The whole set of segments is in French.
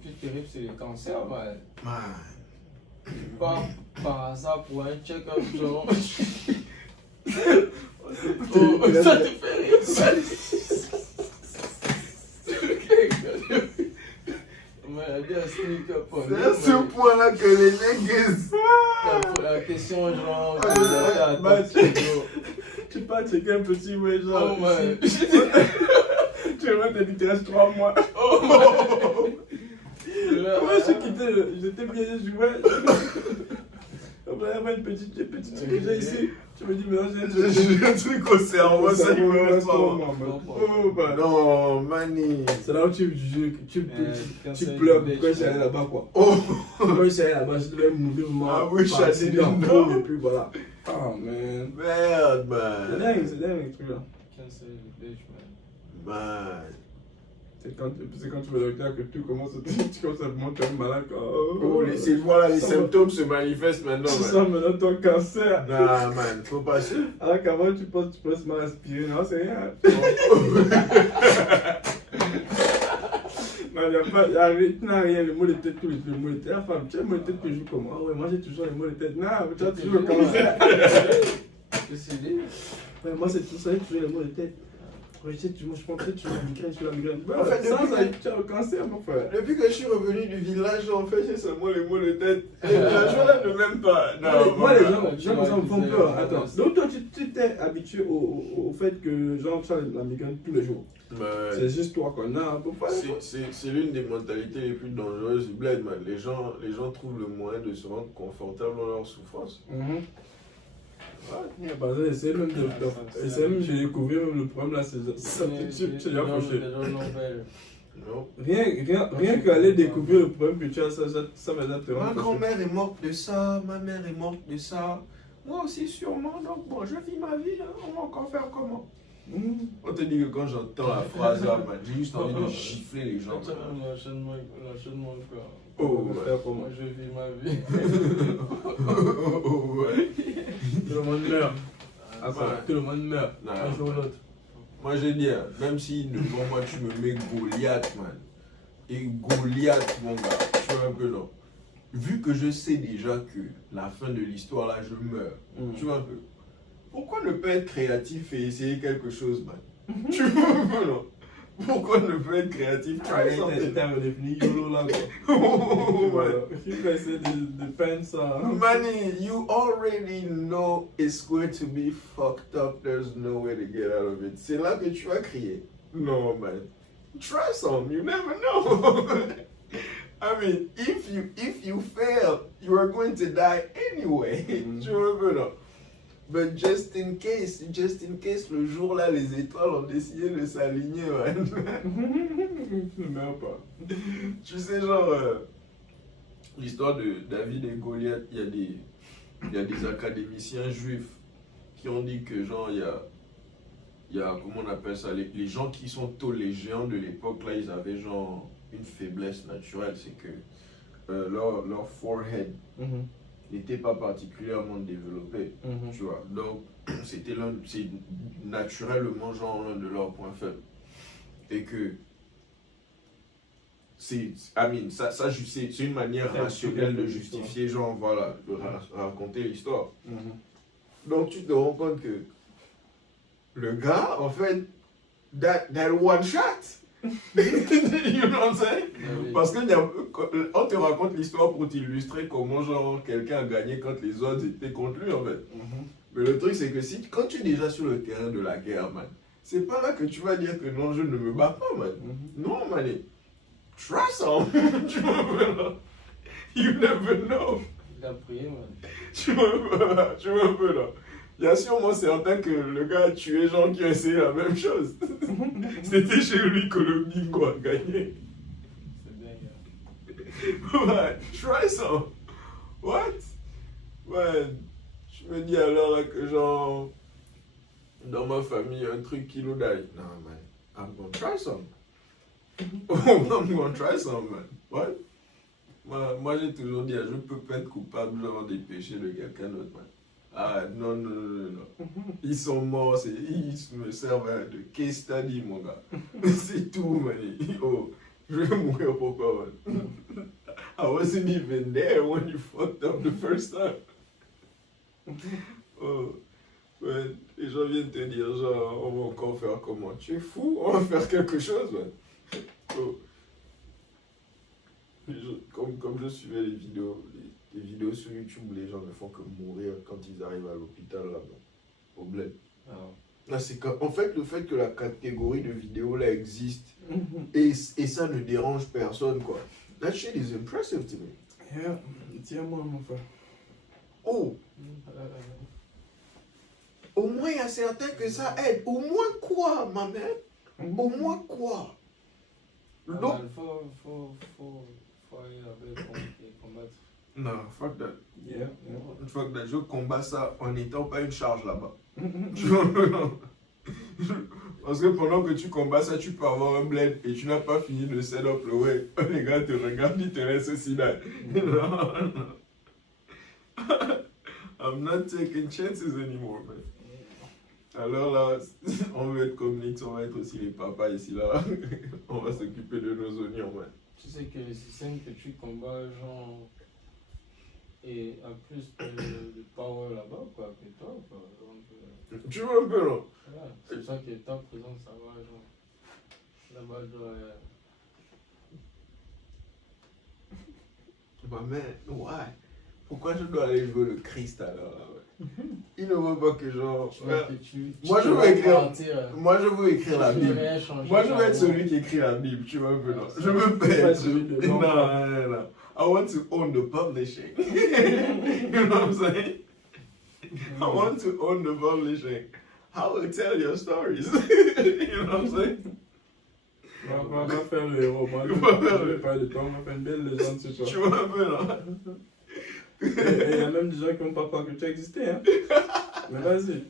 plus terrible, c'est le cancer, man. Man. Par hasard, pour un check-up, genre. Ça te fait rire, ça. C'est à ce point-là que les nègres. La question, genre. Tu peux checker un petit, ouais, genre. Oh, man. Tu vas te dire, il reste 3 mois. Oh, man. Comment j'ai quitté, j'étais bien, je jouais. On va avoir une petite truc que j'ai ici. Tu me dis, mais non, J'ai un truc au cerveau, ça il me reste pas. Oh, bah. Non, Mani. C'est là où tu pleures. Pourquoi je suis allé là-bas, quoi. Oh, pourquoi je suis allé là-bas, je devais mourir. Ah oui, je suis allé là-bas. Et puis voilà. Oh, man. Merde, man. C'est dingue, les trucs là. Man. C'est quand tu vas au docteur que tu commences à monter un malade. Oh, voilà, les symptômes se manifestent maintenant. Tu sens maintenant ton cancer. Non, man, faut pas ça. Alors qu'avant, tu penses que tu peux mal respirer. Non, c'est rien. Non, tu n'as rien, les maux de tête, tous les maux de tête. La femme, tu as les maux de tête toujours comme moi. Ah ouais, moi j'ai toujours les maux de tête. Non, tu as toujours le cancer. Ouais, moi c'est tout ça, j'ai toujours les maux de tête. Ouais, je pense que tu as la migraine. En fait, sans ça, tu as le cancer, mon frère. Depuis que je suis revenu du village, en fait, j'ai seulement les maux de tête. Les villageois ne m'aiment pas. Non, moi, les gens me font peur. Attends, donc toi, tu t'es habitué au fait que genre, tu as la migraine tous les jours. C'est juste toi qu'on a. C'est l'une des mentalités les plus dangereuses du bled, man. Les gens trouvent le moyen de se rendre confortable dans leur souffrance. Ouais, c'est même de découvrir le problème là, c'est déjà fauché. Rien qu'aller découvrir le problème que tu as, ça va te rendre. Ma grand-mère est morte de ça, ma mère est morte de ça. Moi aussi sûrement, donc bon, je vis ma vie, hein. On va encore faire comment? On te dit que quand j'entends la phrase là, j'ai juste envie de gifler les gens. L'enchaînement quoi. Oh, ouais. Moi je vis ma vie. Oh, ouais. Tout le monde meurt. Tout le monde meurt. Un jour ou l'autre. Moi je dis, même si devant moi tu me mets Goliath, man. Et Goliath, mon gars, tu vois un peu non. Vu que je sais déjà que la fin de l'histoire là, je meurs. Tu vois un peu. Pourquoi ne pas être créatif et essayer quelque chose, man? Tu vois un peu non. Pourquoi ne pas être créatif? Tu as redéfini YOLO là quoi. Il faut essayer de peindre ça. Manny, you already know it's going to be fucked up. There's no way to get out of it. C'est là que tu vas crier. Non, man. Try some. You never know. I mean, if you fail, you are going to die anyway. Tu vois un peu non? But just in case, le jour là, les étoiles ont décidé de s'aligner, man. Ne meurs pas. Tu sais, genre, l'histoire de David et Goliath, il y a des académiciens juifs qui ont dit que, genre, il y a comment on appelle ça, les gens qui sont les géants de l'époque, là, ils avaient, genre, une faiblesse naturelle, c'est que leur forehead n'était pas particulièrement développé, tu vois. Donc, c'est naturellement genre l'un de leurs points faibles. Et que c'est une manière rationnelle de justifier, genre, voilà, de raconter l'histoire. Donc, tu te rends compte que le gars, en fait, that one shot. You know what I'm saying? Parce qu'on te raconte l'histoire pour t'illustrer comment genre quelqu'un a gagné quand les autres étaient contre lui en fait. Mais le truc c'est que quand tu es déjà sur le terrain de la guerre, man, c'est pas là que tu vas dire que non, je ne me bats pas, man. Non, man. Try some. Tu vois, you never know. Il a prié, man. Tu vois un peu là. Il y a sûrement certains que le gars a tué gens qui ont essayé la même chose. C'était chez lui que le bingo a gagné. C'est dingue. Ouais, try some. What? Ouais, je me dis alors là que genre, dans ma famille, un truc qui nous die. Non, man, I'm gonna try some. I'm gonna try some, man. What? Moi j'ai toujours dit, je peux pas être coupable genre des péchés de quelqu'un d'autre, man. Ah non. Ils sont morts, ils me servent de case study, mon gars. C'est tout, man. Oh, je vais mourir pourquoi, man. I wasn't even there when you fucked up the first time. Oh, ouais. Les gens viennent te dire, genre, on va encore faire comment? Tu es fou? On va faire quelque chose, man. Oh. Comme je suivais les vidéos sur YouTube où les gens ne font que mourir quand ils arrivent à l'hôpital là-bas, au bled. Ah. Là, c'est en fait le fait que la catégorie de vidéos là existe et ça ne dérange personne, quoi. That shit is impressive to me. Yeah, tiens-moi, mon frère. Oh, au moins il y a certains que ça aide. Au moins quoi, ma mère? Au moins quoi? Donc, il faut aller avec et combattre. Non, fuck that. Yeah. Fuck that. Je combats ça en n'étant pas une charge là-bas. Parce que pendant que tu combats ça, tu peux avoir un bled et tu n'as pas fini de set-up le way. Les gars te regardent, ils te laissent aussi là. Non. I'm not taking chances anymore, man. Alors là, on veut être comme Nix, on va être aussi les papas ici là. On va s'occuper de nos oignons, man. Tu sais que le système que tu combats, genre, et a plus de power là-bas, quoi, que toi, quoi. Donc, tu vois un peu, non? voilà, c'est pour ça que ta présence, ça va, genre, là-bas, genre, Bah, mais, ouais. Pourquoi je dois aller jouer le Christ alors là, ouais. Il ne veut pas que genre. Moi, je veux écrire. Moi, je veux écrire la Bible. Moi, je veux être celui qui écrit la Bible, tu vois un peu, non? Je veux pas être celui de. Non. I want to own the publishing. You know what I'm saying? I want to own the publishing. I will tell your stories. You know what I'm saying? On va faire le héros, moi. Je vais pas de toi, on va faire une belle légende sur toi. Tu vois un peu, non? Et il y a même des gens qui n'ont pas croire que tu existais, hein. Mais vas-y.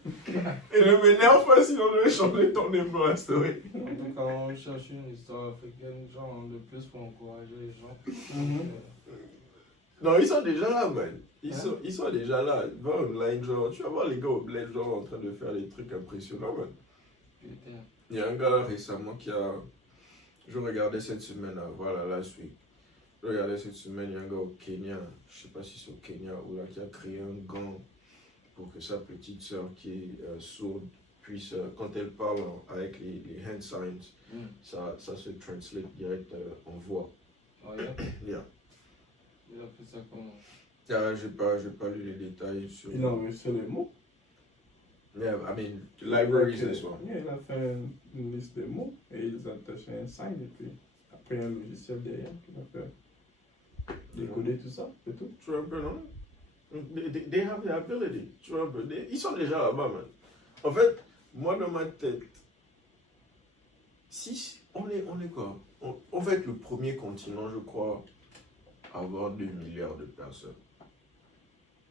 Et ne m'énerve pas, sinon je vais changer ton nom pour la story. En tout cas, on cherche une histoire africaine, genre, de plus pour encourager les gens. Non, ils sont déjà là, man. Ils sont déjà là. Va online, genre, tu vas voir les gars au bled, genre, en train de faire des trucs impressionnants, man. Putain. Il y a un gars récemment qui a. Je regardais cette semaine, là, voilà, last week. Je regardais cette semaine, il y a un gars au Kenya, je sais pas si c'est au Kenya ou là, qui a créé un gant pour que sa petite soeur qui est sourde puisse, quand elle parle avec les hand signs, ça se translate direct en voix. Oh, yeah. Yeah. Il a fait ça comment? J'ai pas lu les détails sur. Il a enregistré les mots. Yeah, I mean, the library is this one. Yeah, il a fait une liste de mots et il a attaché un sign et puis après il y a un logiciel derrière qui va faire décoder tout ça, c'est tout. Tu vois un peu, non? They have the ability. Tu vois un peu. Ils sont déjà là-bas, man. En fait, moi dans ma tête, si on est quoi? On va être le premier continent, je crois, à avoir 2 milliards de personnes.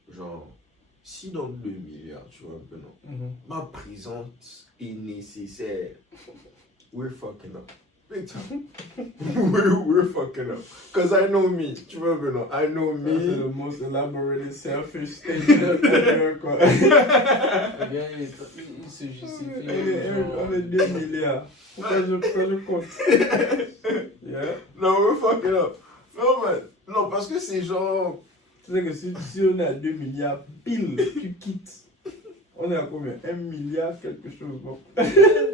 Genre, si dans 2 milliards, tu vois un peu, non? Ma présence est nécessaire. We're fucking up. Big time. we're fucking up. Because I know me. Tu vois un peu, non? I know me. C'est le most elaborated selfish statement ever, quoi. Le gars, il se justifie. On est 2 milliards. Pourquoi je compte? Yeah. Non, we're fucking up. Non, man. Non, parce que c'est genre. Tu sais que si on est à 2 milliards pile, tu quittes. On est à combien? 1 milliard quelque chose, bon.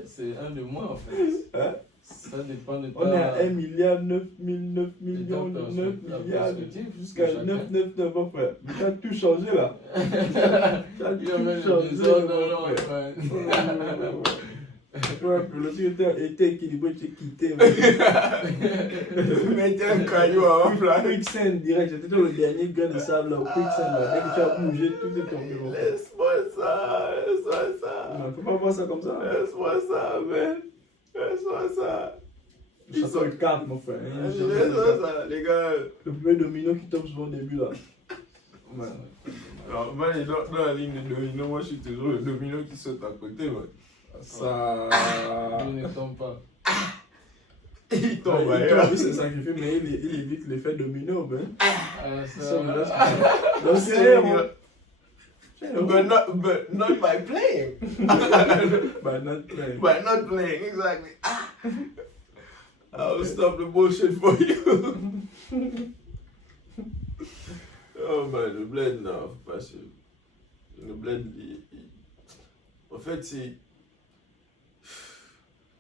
C'est un de moins, en fait. Hein? Ça dépend de On est à 1 milliard 9 millions, 9 milliards, jusqu'à 999, mon frère. Mais t'as tout changé là. T'as tout changé. Tu vois, le secrétaire était équilibré, tu es quitté. Mettez un caillou à un plat. Quicksand direct, j'étais dans le dernier grain de sable là, au quicksand là. Dès que tu as bougé, tout est tombé. Laisse-moi ça. Non, faut pas voir ça comme ça. Laisse-moi ça, man. Laisse-moi ça. Ils sont 4, mon frère. Laisse-moi ça, les gars. Le premier domino qui tombe souvent au début là. Alors, man, dans la ligne de domino, moi je suis toujours le domino qui saute à côté, man. Ça. Il ne tombe pas. Il tombe, il tombe, c'est sacrifié, mais il évite l'effet domino, ben. Donc, c'est But not by playing. By not playing. By not playing, exactly. I'll stop the bullshit for you. bah, le bled, non, faut pas se... Le bled, en fait, c'est...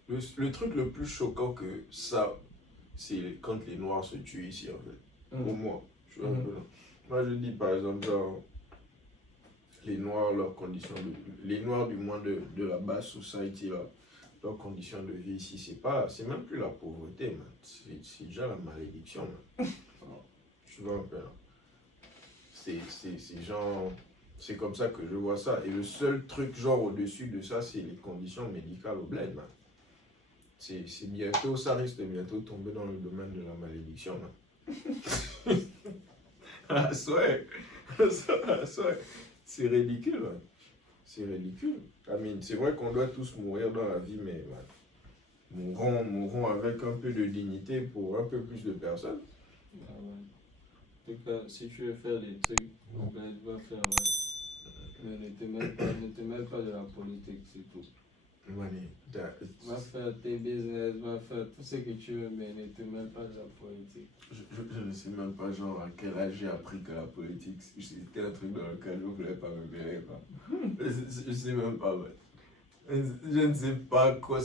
Le truc le plus choquant que ça, c'est quand les Noirs se tuent ici, en fait. Pour moi, je suis un peu là. Moi, je dis, par exemple, genre, les Noirs, leurs conditions de... Les Noirs, du moins, de la basse society, là, leurs conditions de vie ici, c'est même plus la pauvreté, man. C'est déjà la malédiction, man. Tu vois un peu, là. C'est genre... C'est comme ça que je vois ça. Et le seul truc, genre, au-dessus de ça, c'est les conditions médicales au bled, man. C'est bientôt, ça risque de bientôt tomber dans le domaine de la malédiction, man. Ah, ouais. C'est ridicule, man. C'est ridicule. I mean, c'est vrai qu'on doit tous mourir dans la vie, mais man, mourons avec un peu de dignité pour un peu plus de personnes. Ah ouais. En tout cas, si tu veux faire des trucs, ben, tu vas faire, ouais. Mais ne te mêle pas de la politique, c'est tout. Money, Va faire tes business, va faire tout ce que tu veux, mais ne te mêle pas de la politique. je ne sais même pas, genre, à quel âge j'ai appris que la politique, c'était un truc dans lequel je ne voulais pas me mêler, quoi. Je sais même pas, ouais. Je ne sais pas quoi